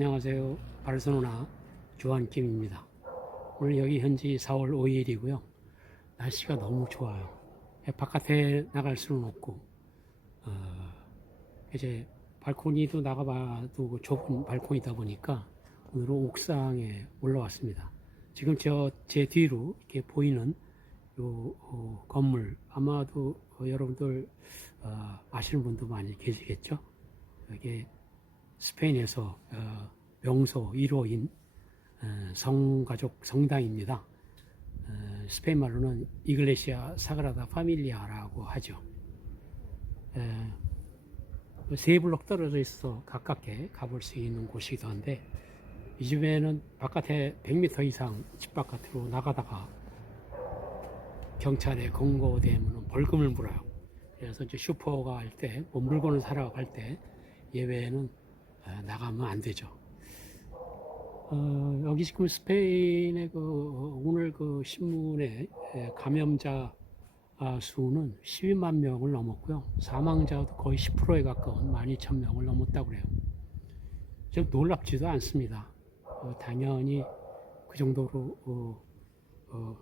안녕하세요. 바르셀로나 조한김입니다. 오늘 여기 현지 4월 5일이고요. 날씨가 너무 좋아요. 바깥에 나갈 수는 없고, 어, 이제 발코니도 나가봐도 좁은 발코니다 보니까 오늘은 옥상에 올라왔습니다. 지금 저 제 뒤로 이렇게 보이는 요 어, 건물 아마도 어, 여러분들 어, 아시는 분도 많이 계시겠죠? 이게 스페인에서 어, 명소 1호인 어, 성가족 성당입니다. 어, 스페인 말로는 이글레시아 사그라다 파밀리아라고 하죠. 에, 세 블록 떨어져 있어 가깝게 가볼 수 있는 곳이기도 한데 이 집에는 바깥에 100m 이상 집 바깥으로 나가다가 경찰에 검거되면 벌금을 물어요. 그래서 이제 슈퍼 갈 때, 뭐 물건을 사러 갈 때 예외에는 아, 나가면 안 되죠. 어, 여기 지금 스페인의 그 어, 오늘 그 신문에 에, 감염자 아, 수는 12만 명을 넘었고요. 사망자도 거의 10%에 가까운 12,000명을 넘었다고 그래요. 좀 놀랍지도 않습니다. 어, 당연히 그 정도로 어, 어,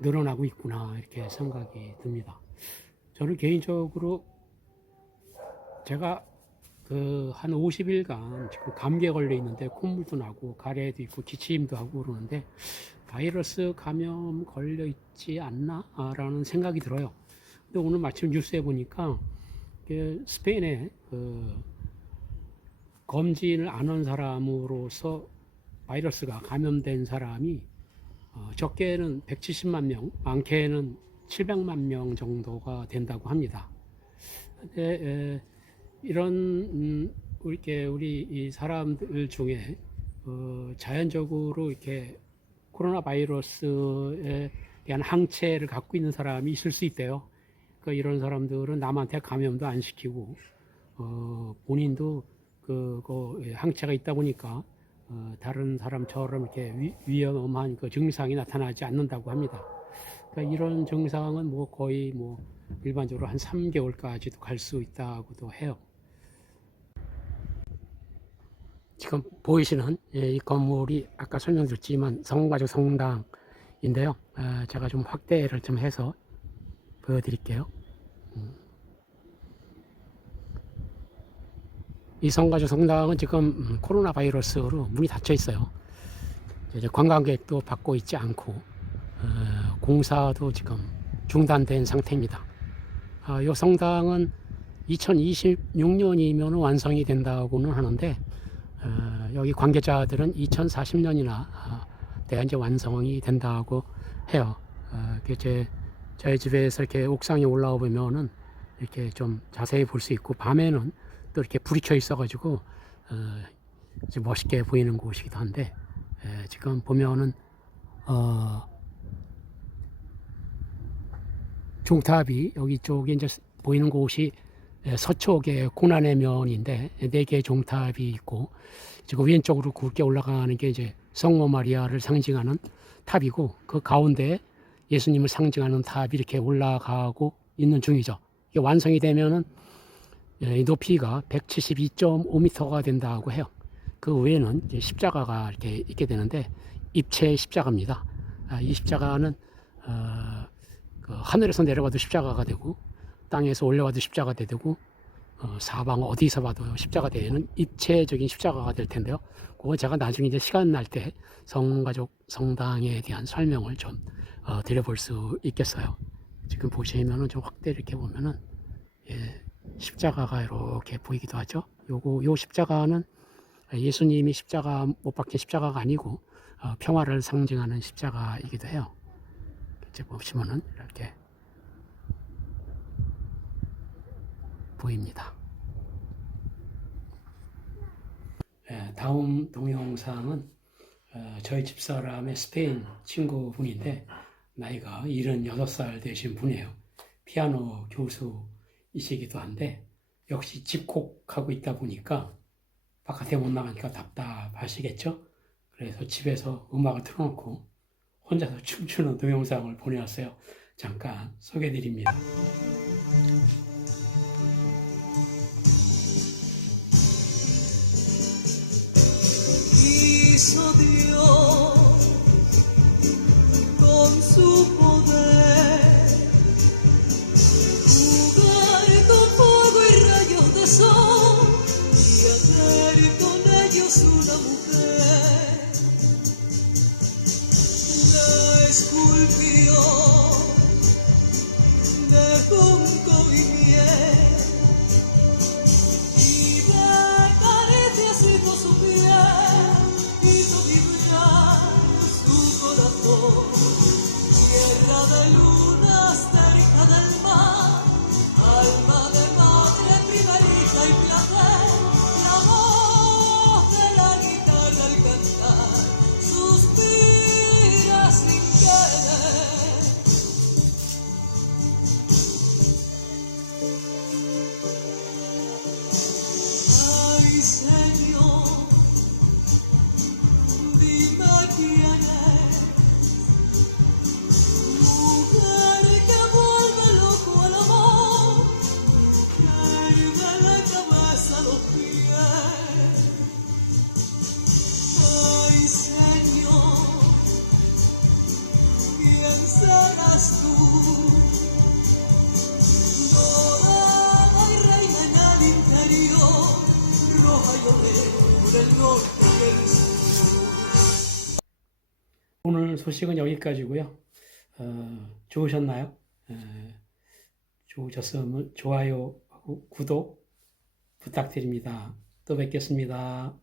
늘어나고 있구나 이렇게 생각이 듭니다. 저는 개인적으로 제가 그 한 50일간 지금 감기에 걸려 있는데 콧물도 나고 가래도 있고 기침도 하고 그러는데 바이러스 감염 걸려 있지 않나라는 생각이 들어요. 근데 오늘 마침 뉴스에 보니까 그 스페인에 그 검진을 안 한 사람으로서 바이러스가 감염된 사람이 어, 적게는 170만 명, 많게는 700만 명 정도가 된다고 합니다. 근데 에, 이런 음, 이렇게 우리 이 사람들 중에 어, 자연적으로 이렇게 코로나 바이러스에 대한 항체를 갖고 있는 사람이 있을 수 있대요. 그러니까 이런 사람들은 남한테 감염도 안 시키고 어, 본인도 그거 항체가 있다 보니까 어, 다른 사람처럼 이렇게 위, 위험한 그 증상이 나타나지 않는다고 합니다. 그러니까 이런 증상은 뭐 거의 뭐 일반적으로 한 3개월까지도 갈 수 있다고도 해요. 지금 보이시는 예, 이 건물이 아까 설명드렸지만 성가족 성당인데요. 아, 제가 좀 확대를 좀 해서 보여드릴게요. 음. 이 성가족 성당은 지금 음, 코로나 바이러스로 문이 닫혀 있어요. 이제 관광객도 받고 있지 않고 어, 공사도 지금 중단된 상태입니다. 아, 이 성당은 2026년이면 완성이 된다고는 하는데 어, 여기 관계자들은 2040년이나 돼야 이제 완성이 된다고 해요. 어, 제 저희 집에서 이렇게 옥상에 올라와 보면은 이렇게 좀 자세히 볼 수 있고 밤에는 또 이렇게 불이 켜 있어가지고 어, 좀 멋있게 보이는 곳이기도 한데 에, 지금 보면은 어, 종탑이 여기 쪽에 이제 보이는 곳이 에, 서쪽의 고난의 면인데 네 개의 종탑이 있고 지금 왼쪽으로 굵게 올라가는 게 이제 성모 마리아를 상징하는 탑이고 그 가운데 예수님을 상징하는 탑이 이렇게 올라가고 있는 중이죠. 이게 완성이 되면은 이 높이가 172.5m가 된다고 해요. 그 외에는 십자가가 이렇게 있게 되는데 입체 십자가입니다. 아, 이 십자가는 어, 그 하늘에서 내려가도 십자가가 되고 땅에서 올라와도 십자가 되고 어, 사방 어디서 봐도 십자가 되는 입체적인 십자가가 될 텐데요. 그거 제가 나중에 이제 시간 날 때 성가족 성당에 대한 설명을 좀 어, 드려볼 수 있겠어요. 지금 보시면은 좀 확대 이렇게 보면은 예, 십자가가 이렇게 보이기도 하죠. 요거 요 십자가는 예수님이 십자가 못 박힌 십자가가 아니고 어, 평화를 상징하는 십자가이기도 해요. 이제 보시면은 이렇게 보입니다. 예, 다음 동영상은 어, 저희 집사람의 스페인 친구분인데 나이가 76살 되신 분이에요. 피아노 교수이시기도 한데 역시 집콕하고 있다 보니까 바깥에 못 나가니까 답답하시겠죠? 그래서 집에서 음악을 틀어놓고 혼자서 춤추는 동영상을 보내왔어요. 잠깐 소개해드립니다. Hizo Dios con su poder. Jugar con fuego y rayos de sol y hacer con ellos una mujer. La esculpió de junco y miel 他怎么？¿Quién serás tú? Dorada y reina en el interior, roja y olé por el norte y el sur. 오늘 소식은 여기까지고요. 어, 좋으셨나요? 에, 좋으셨으면 좋아요하고 구독 부탁드립니다. 또 뵙겠습니다.